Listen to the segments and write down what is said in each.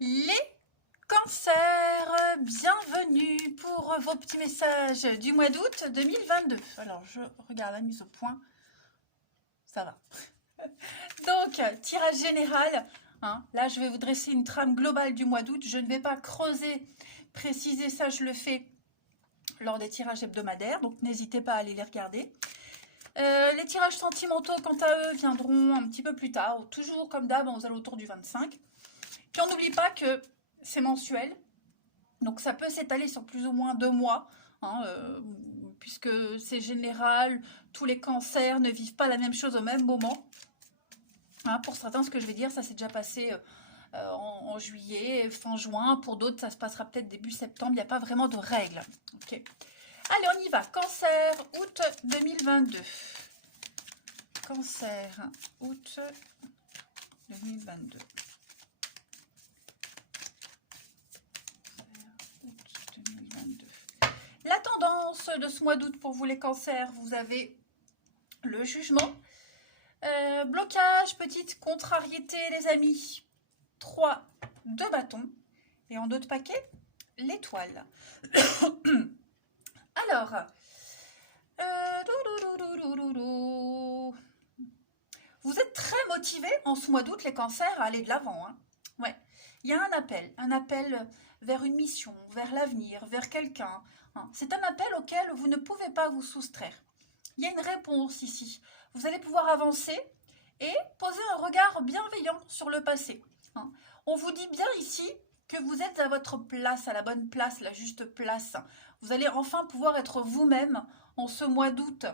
Les cancers, bienvenue pour vos petits messages du mois d'août 2022. Alors, je regarde la mise au point, ça va. Donc, tirage général, hein, là, je vais vous dresser une trame globale du mois d'août. Je ne vais pas creuser, préciser ça, je le fais lors des tirages hebdomadaires, donc n'hésitez pas à aller les regarder. Les tirages sentimentaux, quant à eux, viendront un petit peu plus tard, toujours comme d'hab, aux alentours du 25. Puis on n'oublie pas que c'est mensuel, donc ça peut s'étaler sur plus ou moins 2 mois, hein, puisque c'est général, tous les cancers ne vivent pas la même chose au même moment. Hein, pour certains, ce que je vais dire, ça s'est déjà passé en juillet, fin juin. Pour d'autres, ça se passera peut-être début septembre. Il n'y a pas vraiment de règles. Okay. Allez, on y va. Cancer, août 2022. Cancer, août 2022. La tendance de ce mois d'août pour vous les cancers, vous avez le jugement, blocage, petite contrariété les amis, 3 de bâton et en 2 de paquet, l'étoile. Alors, vous êtes très motivés en ce mois d'août les cancers à aller de l'avant. Hein. Ouais. Il y a un appel vers une mission, vers l'avenir, vers quelqu'un. Hein. C'est un appel auquel vous ne pouvez pas vous soustraire. Il y a une réponse ici. Vous allez pouvoir avancer et poser un regard bienveillant sur le passé. Hein. On vous dit bien ici que vous êtes à votre place, à la bonne place, la juste place. Vous allez enfin pouvoir être vous-même en ce mois d'août.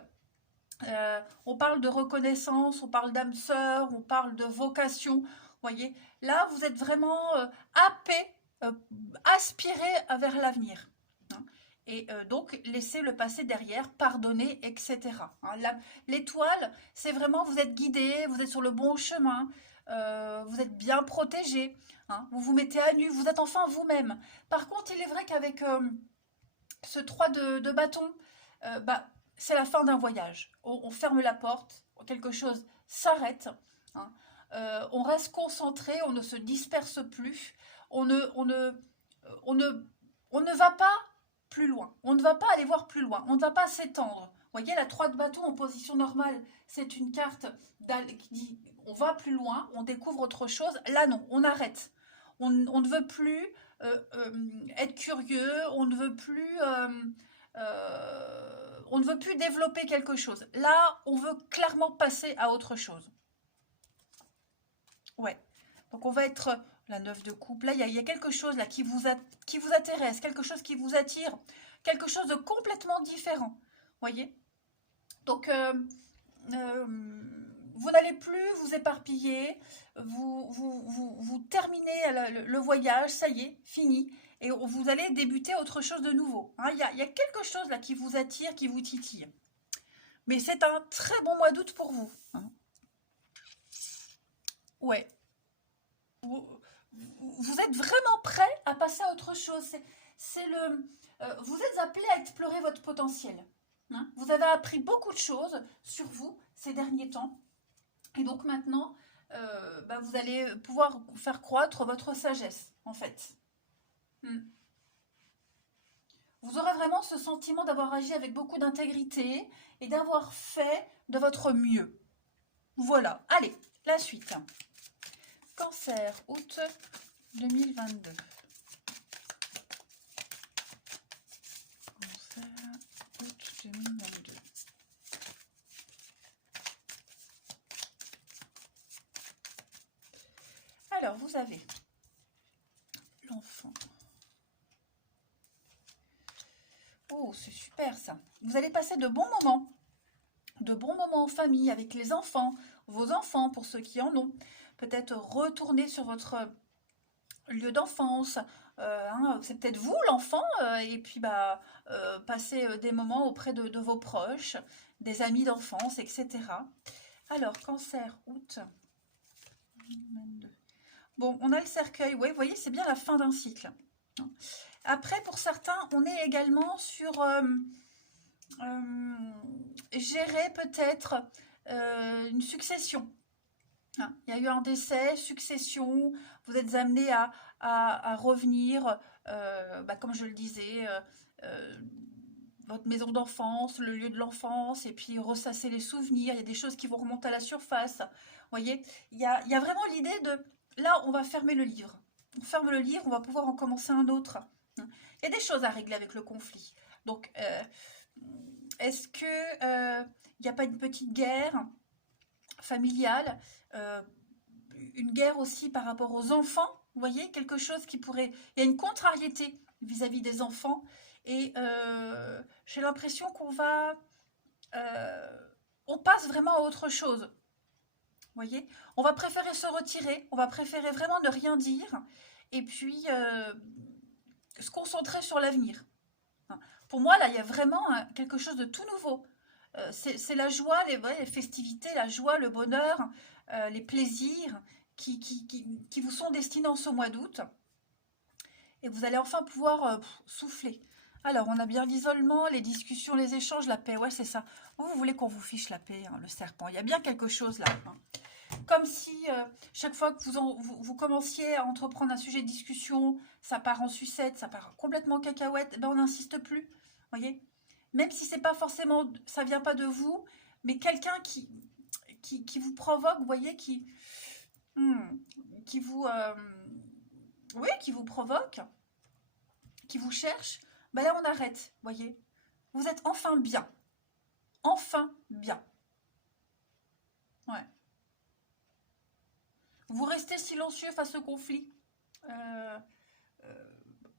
On parle de reconnaissance, on parle d'âme sœur, on parle de vocation. Voyez, là, vous êtes vraiment happé, aspiré vers l'avenir. Hein. Et donc, laissez le passé derrière, pardonner, etc. Hein. L'étoile, c'est vraiment, vous êtes guidé, vous êtes sur le bon chemin, vous êtes bien protégé, hein. Vous vous mettez à nu, vous êtes enfin vous-même. Par contre, il est vrai qu'avec ce 3 de bâton, bah, c'est la fin d'un voyage. On ferme la porte, quelque chose s'arrête, hein. On reste concentré, on ne se disperse plus, on ne, on ne, on ne, on ne va pas plus loin, on ne va pas aller voir plus loin, on ne va pas s'étendre. Vous voyez, la 3 de bâton en position normale, c'est une carte qui dit on va plus loin, on découvre autre chose. Là non, on arrête. On ne veut plus être curieux, on ne veut plus développer quelque chose. Là, on veut clairement passer à autre chose. Ouais. Donc on va être la 9 de coupe. Là, il y a quelque chose là qui vous intéresse, quelque chose qui vous attire, quelque chose de complètement différent. Voyez. Donc vous n'allez plus vous éparpiller, vous terminez le voyage, ça y est, fini, et vous allez débuter autre chose de nouveau. Hein. Il y a quelque chose là qui vous attire, qui vous titille. Mais c'est un très bon mois d'août pour vous. Hein. Ouais. Vous êtes vraiment prêt à passer à autre chose. Vous êtes appelé à explorer votre potentiel. Hein. Vous avez appris beaucoup de choses sur vous ces derniers temps. Et donc maintenant, vous allez pouvoir faire croître votre sagesse, en fait. Hmm. Vous aurez vraiment ce sentiment d'avoir agi avec beaucoup d'intégrité et d'avoir fait de votre mieux. Voilà. Allez, la suite. Cancer, août 2022. Cancer, août 2022. Alors, vous avez l'enfant. Oh, c'est super ça. Vous allez passer de bons moments. De bons moments en famille avec les enfants, vos enfants pour ceux qui en ont. Peut-être retourner sur votre lieu d'enfance. Hein, c'est peut-être vous l'enfant et puis passer des moments auprès de vos proches, des amis d'enfance, etc. Alors, cancer, août 2022. Bon, on a le cercueil, oui, vous voyez, c'est bien la fin d'un cycle. Après, pour certains, on est également sur gérer peut-être une succession. Hein, il y a eu un décès, succession, vous êtes amené à revenir, comme je le disais, euh, votre maison d'enfance, le lieu de l'enfance, et puis ressasser les souvenirs, il y a des choses qui vont remonter à la surface. Vous voyez, il y a vraiment l'idée de, là, on va fermer le livre. On ferme le livre, on va pouvoir en commencer un autre. Il y a des choses à régler avec le conflit. Donc, est-ce que il n'y a pas une petite guerre familiale, euh, une guerre aussi par rapport aux enfants, vous voyez, quelque chose qui pourrait... Il y a une contrariété vis-à-vis des enfants, et j'ai l'impression qu'on va... on passe vraiment à autre chose, vous voyez. On va préférer se retirer, on va préférer vraiment ne rien dire, et puis se concentrer sur l'avenir. Pour moi, là, il y a vraiment quelque chose de tout nouveau. C'est la joie, les festivités, la joie, le bonheur, les plaisirs qui vous sont destinés en ce mois d'août. Et vous allez enfin pouvoir souffler. Alors, on a bien l'isolement, les discussions, les échanges, la paix. Ouais, c'est ça. Vous voulez qu'on vous fiche la paix, hein, le serpent. Il y a bien quelque chose là. Hein. Comme si chaque fois que vous commenciez à entreprendre un sujet de discussion, ça part en sucette, ça part complètement en cacahuète, ben on n'insiste plus. Voyez, même si c'est pas forcément, ça vient pas de vous, mais quelqu'un qui vous provoque, vous voyez, hmm, qui vous, oui, qui vous provoque, qui vous cherche, ben là on arrête. Voyez, vous êtes enfin bien, enfin bien. Ouais. Vous restez silencieux face au conflit. Euh,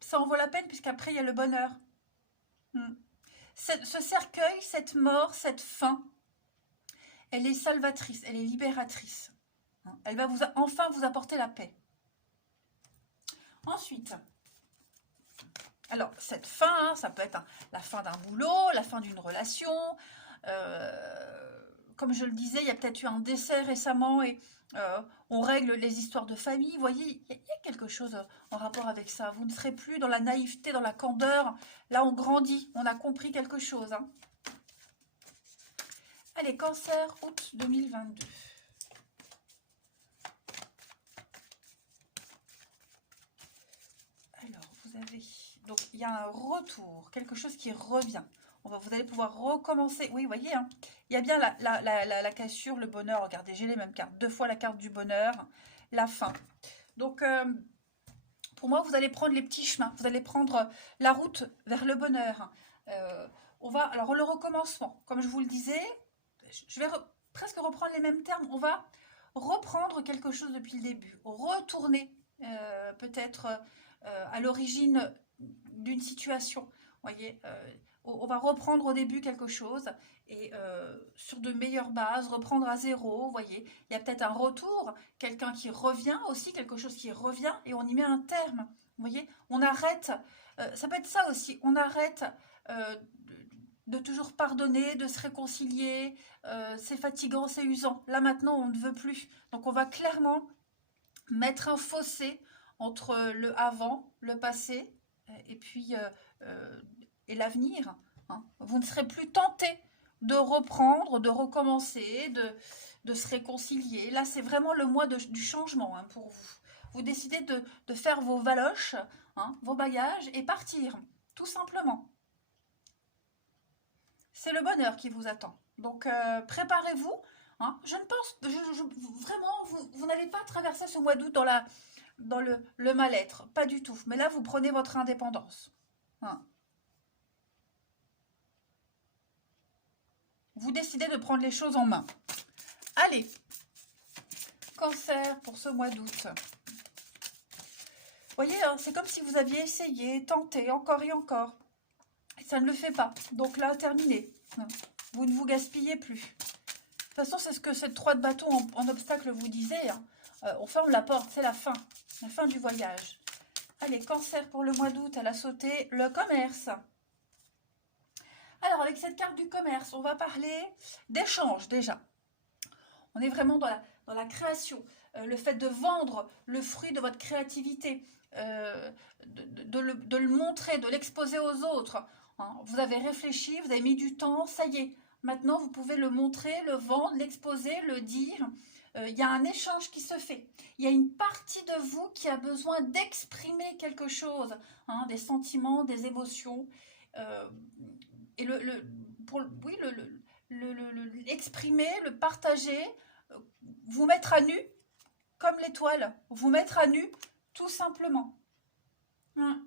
Ça en vaut la peine puisqu'après il y a le bonheur. Hmm. Ce cercueil, cette mort, cette fin, elle est salvatrice, elle est libératrice. Elle va enfin vous apporter la paix. Ensuite, alors cette fin, hein, ça peut être la fin d'un boulot, la fin d'une relation. Comme je le disais, il y a peut-être eu un décès récemment et on règle les histoires de famille. Vous voyez, il y a quelque chose en rapport avec ça. Vous ne serez plus dans la naïveté, dans la candeur. Là, on grandit, on a compris quelque chose. Hein. Allez, Cancer, août 2022. Alors, vous avez... Donc, il y a un retour, quelque chose qui revient. Vous allez pouvoir recommencer. Oui, vous voyez, hein, il y a bien la cassure, le bonheur. Regardez, j'ai les mêmes cartes. 2 fois la carte du bonheur, la fin. Donc, pour moi, vous allez prendre les petits chemins. Vous allez prendre la route vers le bonheur. Alors, le recommencement, comme je vous le disais, je vais presque reprendre les mêmes termes. On va reprendre quelque chose depuis le début. Retourner peut-être à l'origine d'une situation. Vous voyez, on va reprendre au début quelque chose et sur de meilleures bases, reprendre à zéro. Vous voyez, il y a peut-être un retour, quelqu'un qui revient aussi, quelque chose qui revient et on y met un terme. Vous voyez, on arrête, ça peut être ça aussi, on arrête de toujours pardonner, de se réconcilier, c'est fatigant, c'est usant. Là maintenant, on ne veut plus. Donc on va clairement mettre un fossé entre le avant, le passé, et puis et l'avenir. Hein. Vous ne serez plus tenté de reprendre, de recommencer, de se réconcilier. Là, c'est vraiment le mois du changement hein, pour vous. Vous décidez de faire vos valoches, hein, vos bagages et partir, tout simplement. C'est le bonheur qui vous attend. Donc, préparez-vous. Hein. Je ne pense... vraiment, vous n'allez pas traverser ce mois d'août dans le mal-être. Pas du tout. Mais là, vous prenez votre indépendance. Hein. Vous décidez de prendre les choses en main. Allez, Cancer pour ce mois d'août. Vous voyez, hein, c'est comme si vous aviez essayé, tenté, encore et encore. Et ça ne le fait pas. Donc là, terminé. Vous ne vous gaspillez plus. De toute façon, c'est ce que cette 3 de bâton en obstacle vous disait. Hein. On ferme la porte, c'est la fin du voyage. Allez, Cancer pour le mois d'août, elle a sauté le commerce. Alors, avec cette carte du commerce, on va parler d'échange déjà. On est vraiment dans la création. Le fait de vendre le fruit de votre créativité, de le montrer, de l'exposer aux autres. Hein. Vous avez réfléchi, vous avez mis du temps, ça y est. Maintenant, vous pouvez le montrer, le vendre, l'exposer, le dire. il y a un échange qui se fait. Il y a une partie de vous qui a besoin d'exprimer quelque chose, hein, des sentiments, des émotions. Et oui, l'exprimer, le partager, vous mettre à nu, comme l'étoile, vous mettre à nu, tout simplement. Hein.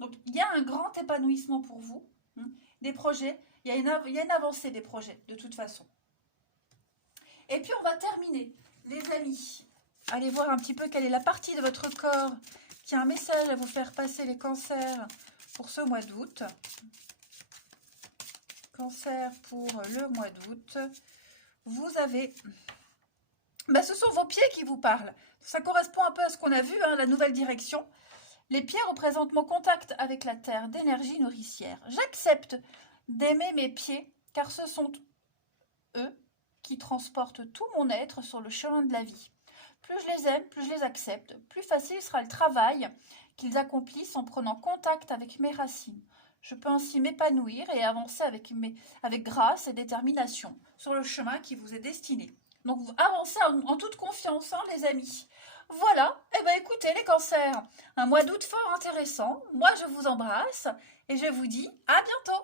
Donc, il y a un grand épanouissement pour vous, hein, des projets, il y a une avancée des projets, de toute façon. Et puis, on va terminer, les amis. Allez voir un petit peu quelle est la partie de votre corps qui a un message à vous faire passer, les cancers, pour ce mois d'août. Cancer pour le mois d'août. Vous avez... ce sont vos pieds qui vous parlent. Ça correspond un peu à ce qu'on a vu, hein, la nouvelle direction. Les pieds représentent mon contact avec la terre d'énergie nourricière. J'accepte d'aimer mes pieds car ce sont eux qui transportent tout mon être sur le chemin de la vie. Plus je les aime, plus je les accepte, plus facile sera le travail qu'ils accomplissent en prenant contact avec mes racines. Je peux ainsi m'épanouir et avancer avec grâce et détermination sur le chemin qui vous est destiné. Donc, vous avancez en toute confiance, hein, les amis. Voilà, écoutez les cancers, un mois d'août fort intéressant. Moi, je vous embrasse et je vous dis à bientôt.